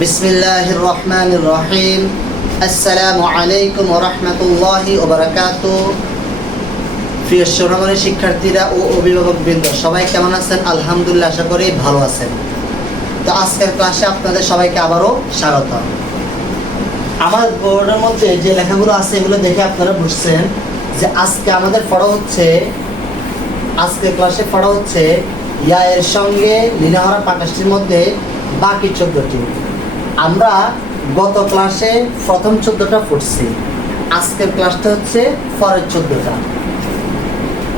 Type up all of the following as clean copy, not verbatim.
বিসমিল্লাহির রহমানির রহিম। আসসালামু আলাইকুম ওয়া রাহমাতুল্লাহি ওয়া বারাকাতুহু। প্রিয় সোনামণি শিক্ষার্থীরা ও অভিভাবকবৃন্দ, সবাই কেমন আছেন? আলহামদুলিল্লাহ, আশা করি ভালো আছেন। তো আজকের ক্লাসে আপনাদের সবাইকে আবারও স্বাগত। আমার বোর্ডের মধ্যে যে লেখাগুলো আছে এগুলো দেখে আপনারা বুঝছেন যে আজকে আমাদের পড়া হচ্ছে, আজকের ক্লাসে পড়া হচ্ছে ইয়া এর সঙ্গে লিনাহারা ২৫টির মধ্যে বাকি ১৪টি। আমরা গত ক্লাসে প্রথম ১৪টা পড়ছি, আজকের ক্লাসটা হচ্ছে পরের ১৪টা।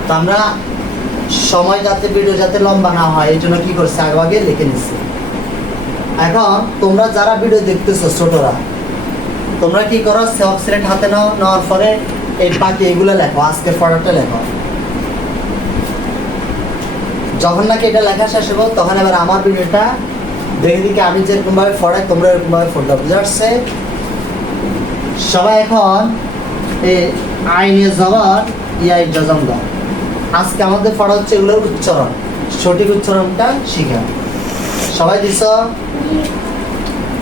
তো আমরা সময় যাতে ভিডিও যাতে লম্বা না হয় এই জন্য কী করছি, আগে লিখে নিচ্ছি। এখন তোমরা যারা ভিডিও দেখতেছো ছোটরা, তোমরা কি করো, সেওয়াক সিলেট হাতে নাও, নেওয়ার পরে এই বাকি এগুলো লেখো, আজকের পড়াটা লেখো। যখন নাকি এটা লেখা শেষ হবো তখন এবার আমার ভিডিওটা দেখে দিকে আমি যেরকমভাবে পড়াই তোমরা এরকমভাবে পড়তে, বুঝতে পারছে? সবাই এখন এই আইনে জবর ইয়াই জজম দাও। আজকে আমাদের পড়া হচ্ছে এগুলোর উচ্চারণ, সঠিক উচ্চারণটা শিখা। সবাই দিছ?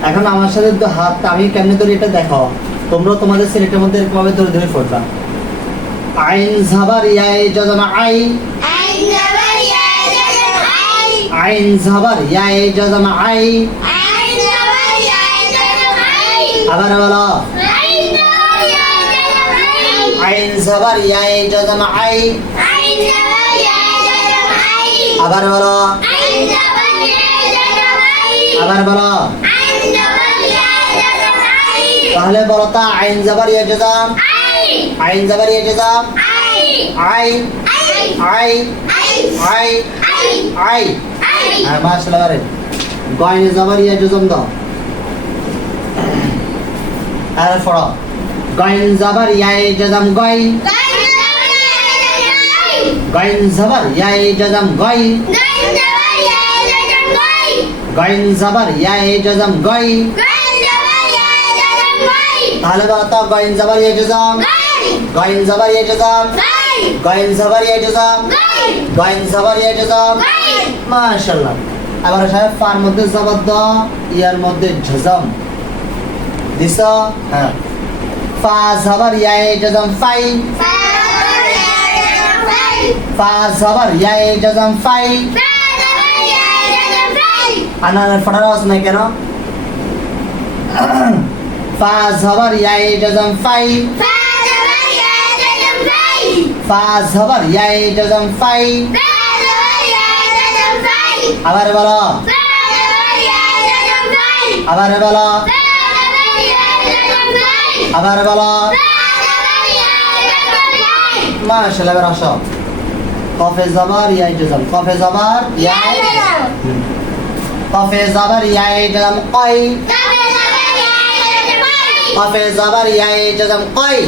এখন আমার সাথে হাতটা আমি কেমনে ধরে এটা দেখো, তোমরা তোমাদের সিলেটের মধ্যে এরকমভাবে ধরে ধরে পড়বা। আইন জাবার ইয়াই জজম আই, আইন জাবার ইয়াই জজম আই। আবার বলো, আইন জাবার ইয়াই জজম আই। আবার বলো, আবার বলো। তাহলে বলো তা আইন জাবার ইয়া জজম, আইন জাবার ইয়া জজম আই, আই, আই, আই। আর মাশাআল্লাহ, আরে গয়নে জাবার ইয়া জজম দাও। আর পড়ো, গয়ন জাবার ইয়াই জজম গয়, গয়ন জাবার ইয়াই জজম গয়, গয়ন জাবার ইয়াই জজম গয়। তাহলে বলো তো গয়ন জাবার ইয়া জজম, গয়ন জাবার ইয়া জজম, গয়ন জাবার ইয়া জজম, গয়ন জাবার ইয়া জজম। মাশাআল্লাহ। আবার সাহেব ফার মধ্যে জবর দাও, ইয়ার মধ্যে জজম দিছ। হ্যাঁ, ফা জাবার ইয়াই জজম ফাই, ফা জাবার ইয়াই জজম ফাই। আনার ফটার আওয়াজ নাই কেন? ফা জাবার ইয়াই জজম ফাই, ফা জাবার ইয়াই জজম ফাই। আবার বলো, আবার বলো, আবার বলো। মাশাআল্লাহ। এবার আসো, কফে জাবার ইয়াই জজম, কফে জাবার ইয়াই, কফে জাবার ইয়াই জজম কই, কফে জাবার ইয়াই জজম কই,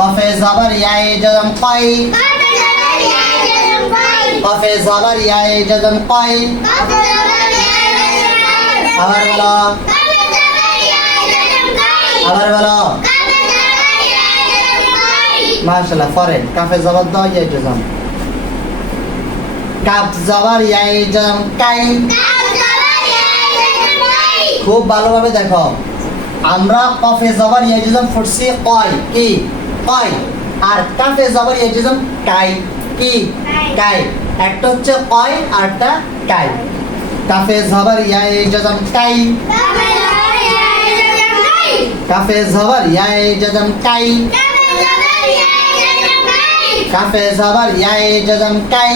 কফে জাবার ইয়াই জজম কই, কফে জাবার ইয়াই জজম কই। আবার বলো, আবার বলো। মাশাআল্লাহ। পরে কাফে জবর দাও ইয়াই জজম, কাফ জবর ইয়াই জজম কাই। খুব ভালোভাবে দেখো, আমরা কফে জবর ইয়াই জজম পড়ছি কয়, কি কয়, আর কাফে জবর ইয়াই জজম কাই, কি কাই। একটা হচ্ছে কয় আর একটা কাই। কাফে জবর ইয়াই জজম কাই, কাফে জবর ইয়াই জজম কাই, কাফে জবর ইয়াই জজম কাই।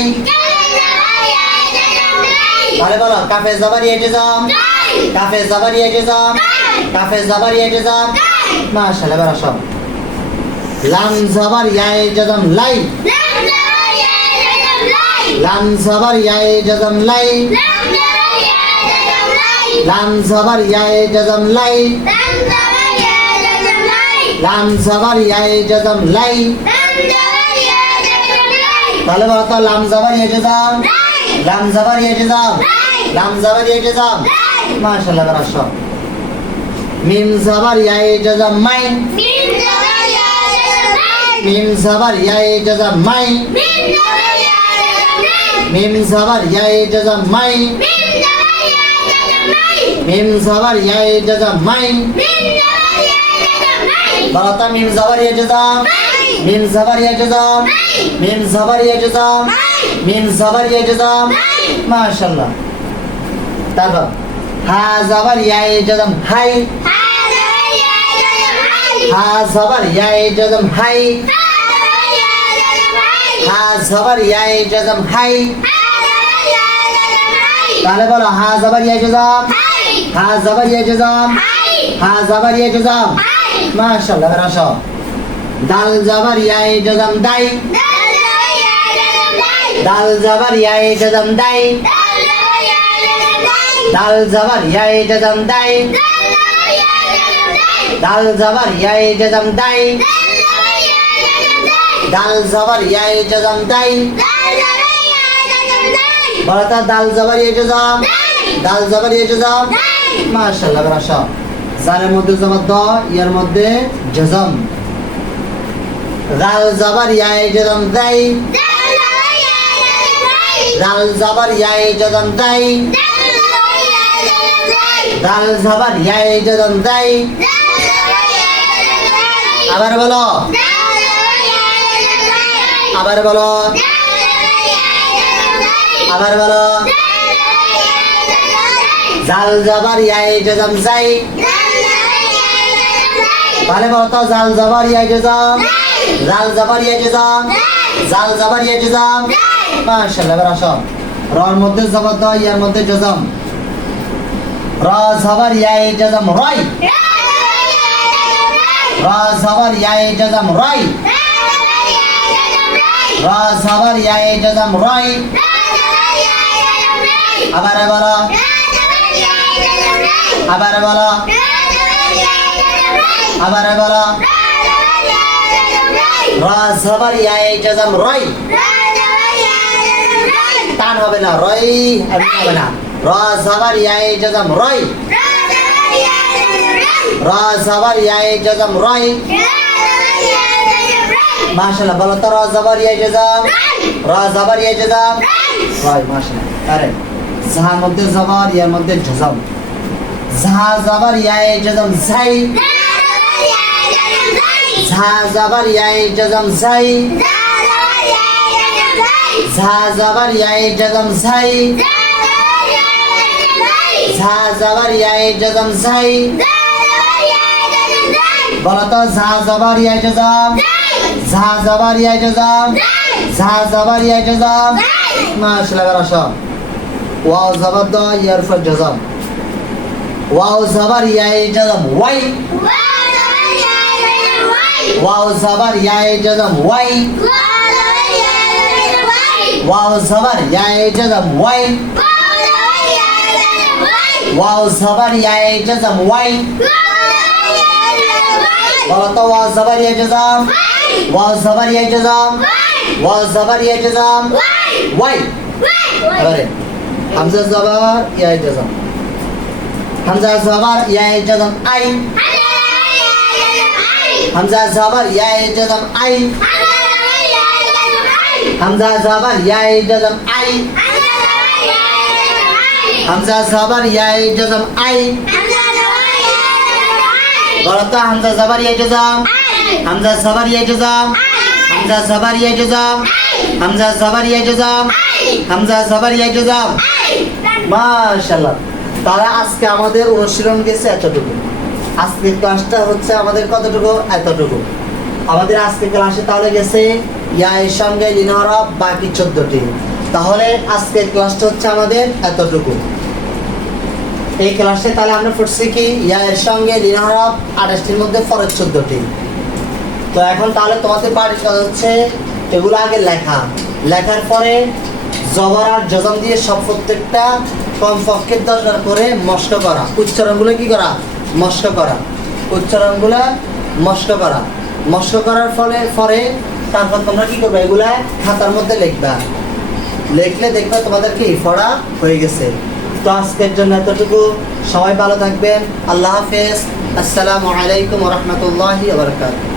তাহলে বলো, কাফে জবর ইয়াই জজম, কাফে জবর ইয়াই জজম, কাফে জবর ইয়াই জজম। মাশাআল্লাহ। এবার আসো, লাম জবর ইয়াই জজম লাই, লাম জবর ইয়াই জজম লাই, লাম জবর ইয়াই জজম লাই, লাম জবর ইয়াই জজম লাই। তাহলে বলো তো, লাম জবর ইয়া জজম, লাম জবর ইয়া জজম, লাম জবর ইয়া জজম। মাশাআল্লাহ। এবার আসো, মিম জবর ইয়াই জজম মাই, মিম জবর ইয়াই জজম মাই, মিম জবর ইয়াই জজম মাই। মিম জবর ইয়া জজম মাই বলতো মিম জবর ইয়া জজম মিম জবর ইয়া জজম মিম জবর ইয়া জজম মিম জবর ইয়া জজম মাশাআল্লাহ তারপর হা জবর ইয়া জজম হাই হা জবর ইয়া জজম হাই হা জবর ইয়া জজম হাই তাহলে বলো হা জবর ইয়া জজম হা জবর ইয়া জজম হা জবর ইয়া জজম মাশাআল্লাহ বেরাসো দাল জবর ইয়া জজম দাই দাল জবর ইয়া জজম দাই দাল জবর ইয়া জজম দাই দাল জবর ইয়া জজম দাই দাল জবর ইয়া জজম দাই বলতো দাল জবর ইয়া জজম দাল জবর ইয়া জজম মাশাআল্লাহ বেরাসো জালের মধ্যে জবর দ ইয়ার মধ্যে জজম দাল জবর ইয়া জজম দাই দাল জবর ইয়া জজম দাই দাল জবর ইয়া জজম দাই আবার বলো আবার বলো আবার বলো জাল জবর ইয়া জজম জাই ভালো বলতো জাল জবর ইয়া জজম জাল জবর ইয়া জজম জাল জবর ইয়া জজম মাশাআল্লাহ বেরাসো রর মধ্যে জবর দ ইয়ার মধ্যে জজম রা জবর ইয়া জজম রাই রা জবর ইয়া জজম রাই রা জবর ইয়া জজম রাই আবার বলো আবার বলো আবার বলো রা জবর ইয়া জজম রাই টান হবে না রাই হবে না রা জবর ইয়া জজম রাই রা জবর ইয়া জজম রাই মাশাআল্লাহ বলো তো রা জবর ইয়া জজম রা জবর ইয়া জজম রাই মাশাআল্লাহ আরে জাহার মধ্যে জবর ইয়ার মধ্যে জজম জা জবর ইয়া জজম জাই জা জবর ইয়া জজম জাই জা জবর ইয়া জজম জাই জা জবর ইয়া জজম জাই বলো তো জা জবর ইয়া জজম জা জবর ইয়া জজম জা জবর ইয়া জজম মাশাআল্লাহ বেরাসো ওয়াও জবর দ ইয়ার ফর জজম ওয়াও জবর ইয়া জজম ওয়াই ওয়াও জবর ইয়া জজম ওয়াই ওয়াও জবর ইয়া জজম ওয়াই ওয়াও জবর ইয়া জজম ওয়াই বলো তো ওয়াও জবর ইয়া জজম ওয়াও জবর ইয়া জজম ওয়াও জবর ইয়া জজম ওয়াই আরে হামজা জবর ইয়া জজম হামজা জবর ইয়া জজম আই হামজা জবর ইয়া জজম আই হামজা জবর ইয়া জজম আই হামজা জবর ইয়া জজম আই বলো তো হামজা জবর ইয়া জজম হামজা জবর ইয়া জজম হামজা জবর ইয়া জজম হামজা জবর ইয়া জজম হামজা জবর ইয়া জজম মাশাআল্লাহ তাহলে আজকে আমাদের অনুশীলন গেছে এতটুকু আজকের ক্লাসটা হচ্ছে আমাদের কতটুকু এতটুকু আমাদের আজকে ক্লাসে তাহলে গেছে ইয়া এর সঙ্গে লিন হরফ বাকি 14টি তাহলে আজকের ক্লাসটা হচ্ছে আমাদের এতটুকু এই ক্লাসে তাহলে আমরা পড়ছি কি ইয়া এর সঙ্গে লিন হরফ 28টির মধ্যে ফরজ 14টি তো এখন তাহলে তোমাদের বাড়ির কাজ হচ্ছে এগুলো আগে লেখার পরে জবর আর জজম দিয়ে সব প্রত্যেকটা কমপক্ষে 10 বার করে মস্ক করা উচ্চারণগুলো কি করা মস্ক করা উচ্চারণগুলো মস্ক করার পরে তারপর তোমরা কি করবে এগুলা খাতার মধ্যে লিখলে দেখবে তোমাদের কি পড়া হয়ে গেছে তো আজকের জন্য এতটুকু সবাই ভালো থাকবেন আল্লাহ হাফেজ আসসালামু আলাইকুম ওয়া রাহমাতুল্লাহি ওয়া বারাকাতুহু